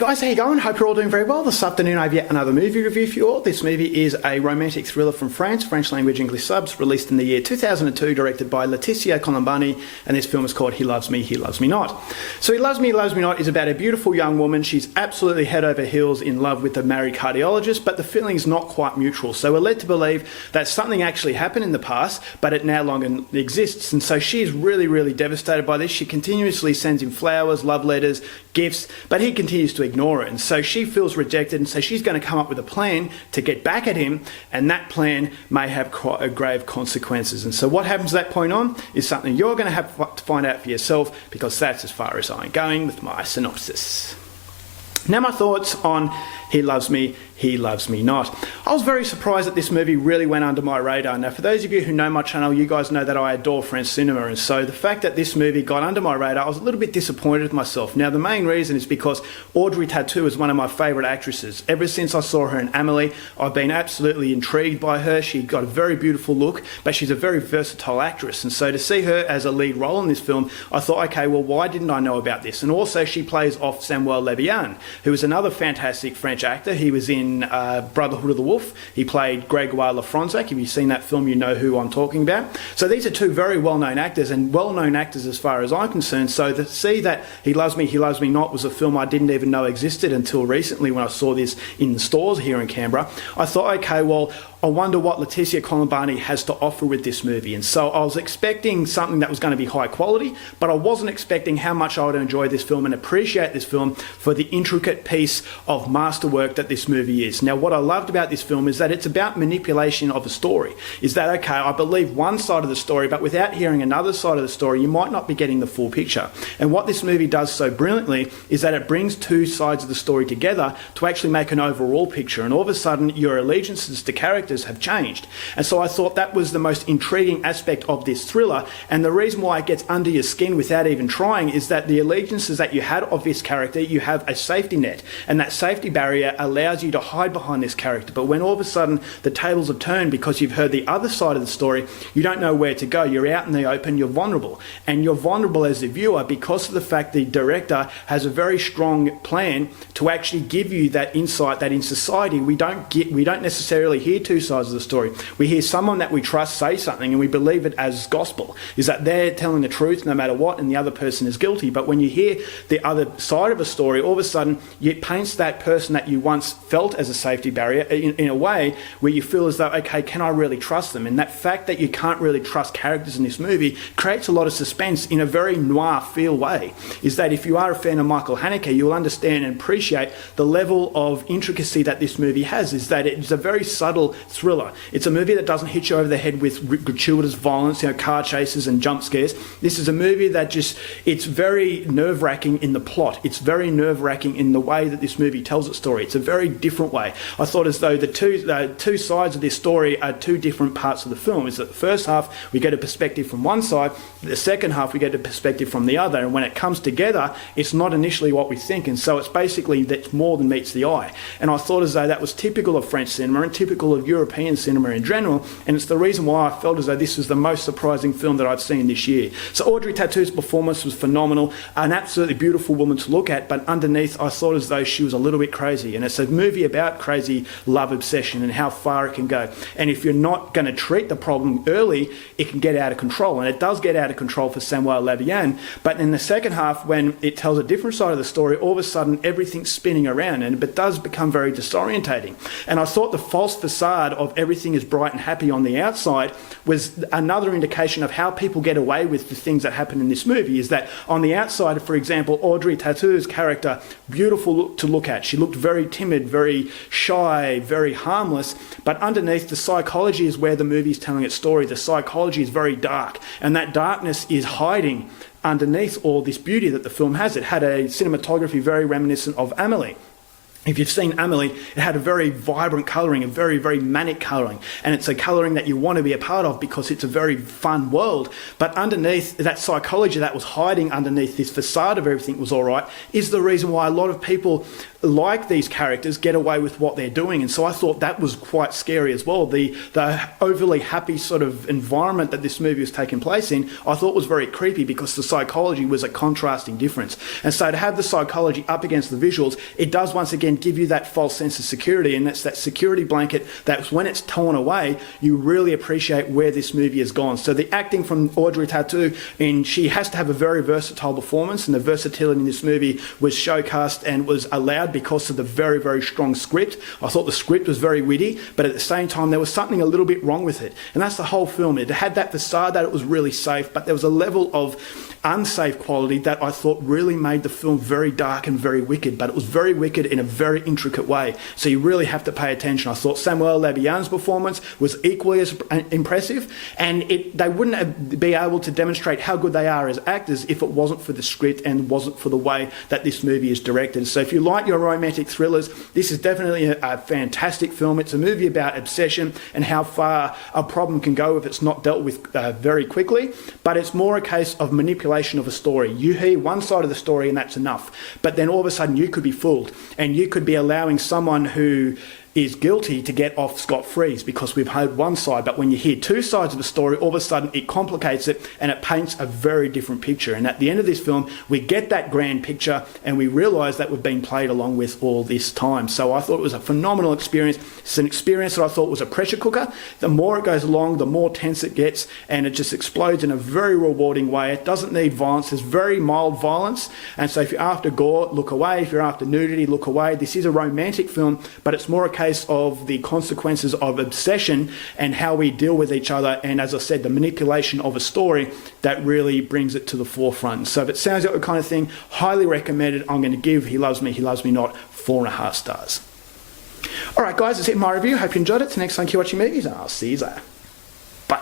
Guys, how you going? Hope you're all doing very well. This afternoon I have yet another movie review for you all. This movie is a romantic thriller from France, French language, English subs, released in the year 2002, directed by Laetitia Colombani, and this film is called He Loves Me, He Loves Me Not. So He Loves Me, He Loves Me Not is about a beautiful young woman. She's absolutely head over heels in love with a married cardiologist, but the feeling is not quite mutual. So we're led to believe that something actually happened in the past, but it no longer exists. And so she's really devastated by this. She continuously sends him flowers, love letters, gifts, but he continues to ignore it. And so she feels rejected, and so she's going to come up with a plan to get back at him, and that plan may have quite grave consequences. And so what happens at that point on is something you're going to have to find out for yourself, because that's as far as I'm going with my synopsis. Now my thoughts on He Loves Me, He Loves Me Not. I was very surprised that this movie really went under my radar. Now, for those of you who know my channel, you guys know that I adore French cinema, and so the fact that this movie got under my radar, I was a little bit disappointed with myself. Now, the main reason is because Audrey Tautou is one of my favourite actresses. Ever since I saw her in Amélie, I've been absolutely intrigued by her. She got a very beautiful look, but she's a very versatile actress, and so to see her as a lead role in this film, I thought, okay, well, why didn't I know about this? And also, she plays off Samuel Le Bihan, who is another fantastic French actor. He was in Brotherhood of the Wolf. He played Gregoire Lafronsac. If you've seen that film, you know who I'm talking about. So these are two very well-known actors, and well-known actors as far as I'm concerned. So to see that He Loves Me, He Loves Me Not was a film I didn't even know existed until recently when I saw this in the stores here in Canberra, I thought, okay, well, I wonder what Laetitia Colombani has to offer with this movie. And so I was expecting something that was going to be high quality, but I wasn't expecting how much I would enjoy this film and appreciate this film for the intricate piece of masterwork that this movie is. Now, what I loved about this film is that it's about manipulation of a story. Is that, okay, I believe one side of the story, but without hearing another side of the story, you might not be getting the full picture. And what this movie does so brilliantly is that it brings two sides of the story together to actually make an overall picture. And all of a sudden, your allegiances to characters have changed. And so I thought that was the most intriguing aspect of this thriller, and the reason why it gets under your skin without even trying is that the allegiances that you had of this character, you have a safety net, and that safety barrier allows you to hide behind this character. But when all of a sudden the tables have turned because you've heard the other side of the story, you don't know where to go. You're out in the open, you're vulnerable, and you're vulnerable as a viewer because of the fact the director has a very strong plan to actually give you that insight that in society we don't necessarily hear two sides of the story. We hear someone that we trust say something and we believe it as gospel, is that they're telling the truth no matter what and the other person is guilty. But when you hear the other side of a story, all of a sudden it paints that person that you once felt as a safety barrier in a way where you feel as though, okay, can I really trust them? And that fact that you can't really trust characters in this movie creates a lot of suspense in a very noir feel way. Is that if you are a fan of Michael Haneke, you'll understand and appreciate the level of intricacy that this movie has. Is that it's a very subtle thriller. It's a movie that doesn't hit you over the head with gratuitous violence, car chases and jump scares. This is a movie that it's very nerve-wracking in the plot. It's very nerve-wracking in the way that this movie tells its story. It's a very different way. I thought as though the two sides of this story are two different parts of the film. Is that the first half we get a perspective from one side, the second half we get a perspective from the other, and when it comes together, it's not initially what we think, and so it's basically that's more than meets the eye. And I thought as though that was typical of French cinema and typical of European cinema in general, and it's the reason why I felt as though this was the most surprising film that I've seen this year. So Audrey Tautou's performance was phenomenal, an absolutely beautiful woman to look at, but underneath I thought as though she was a little bit crazy, and it's a movie about crazy love obsession and how far it can go. And if you're not going to treat the problem early, it can get out of control, and it does get out of control for Samuel Le Bihan. But in the second half, when it tells a different side of the story, all of a sudden everything's spinning around, and it does become very disorientating. And I thought the false facade of everything is bright and happy on the outside was another indication of how people get away with the things that happen in this movie. Is that on the outside, for example, Audrey Tautou's character, beautiful to look at. She looked very timid, very shy, very harmless, but underneath, the psychology is where the movie is telling its story. The psychology is very dark, and that darkness is hiding underneath all this beauty that the film has. It had a cinematography very reminiscent of Amélie. If you've seen Amelie, it had a very vibrant colouring, a very, very manic colouring. And it's a colouring that you want to be a part of because it's a very fun world. But underneath, that psychology that was hiding underneath this facade of everything was all right is the reason why a lot of people like these characters get away with what they're doing. And so I thought that was quite scary as well. The overly happy sort of environment that this movie was taking place in, I thought was very creepy because the psychology was a contrasting difference. And so to have the psychology up against the visuals, it does once again give you that false sense of security, and that's that security blanket that when it's torn away, you really appreciate where this movie has gone. So the acting from Audrey Tautou, and she has to have a very versatile performance, and the versatility in this movie was showcased and was allowed because of the very, very strong script. I thought the script was very witty, but at the same time there was something a little bit wrong with it, and that's the whole film. It had that facade that it was really safe, but there was a level of unsafe quality that I thought really made the film very dark and very wicked, but it was very wicked in a very intricate way, so you really have to pay attention. I thought Samuel Labian's performance was equally as impressive, and they wouldn't be able to demonstrate how good they are as actors if it wasn't for the script and wasn't for the way that this movie is directed. So if you like your romantic thrillers, this is definitely a fantastic film. It's a movie about obsession and how far a problem can go if it's not dealt with very quickly, but it's more a case of manipulation of a story. You hear one side of the story and that's enough, but then all of a sudden you could be fooled, and you could be allowing someone who is guilty to get off scot-free because we've heard one side. But when you hear two sides of the story, all of a sudden it complicates it and it paints a very different picture. And at the end of this film, we get that grand picture and we realise that we've been played along with all this time. So I thought it was a phenomenal experience. It's an experience that I thought was a pressure cooker. The more it goes along, the more tense it gets, and it just explodes in a very rewarding way. It doesn't need violence. There's very mild violence. And so if you're after gore, look away. If you're after nudity, look away. This is a romantic film, but it's more a case of the consequences of obsession and how we deal with each other, and as I said, the manipulation of a story that really brings it to the forefront. So if it sounds like the kind of thing, highly recommended. I'm going to give He Loves Me, He Loves Me Not 4.5 stars. Alright guys, that's it for my review. Hope you enjoyed it. Till next time, keep watching movies and I'll see you there. Bye.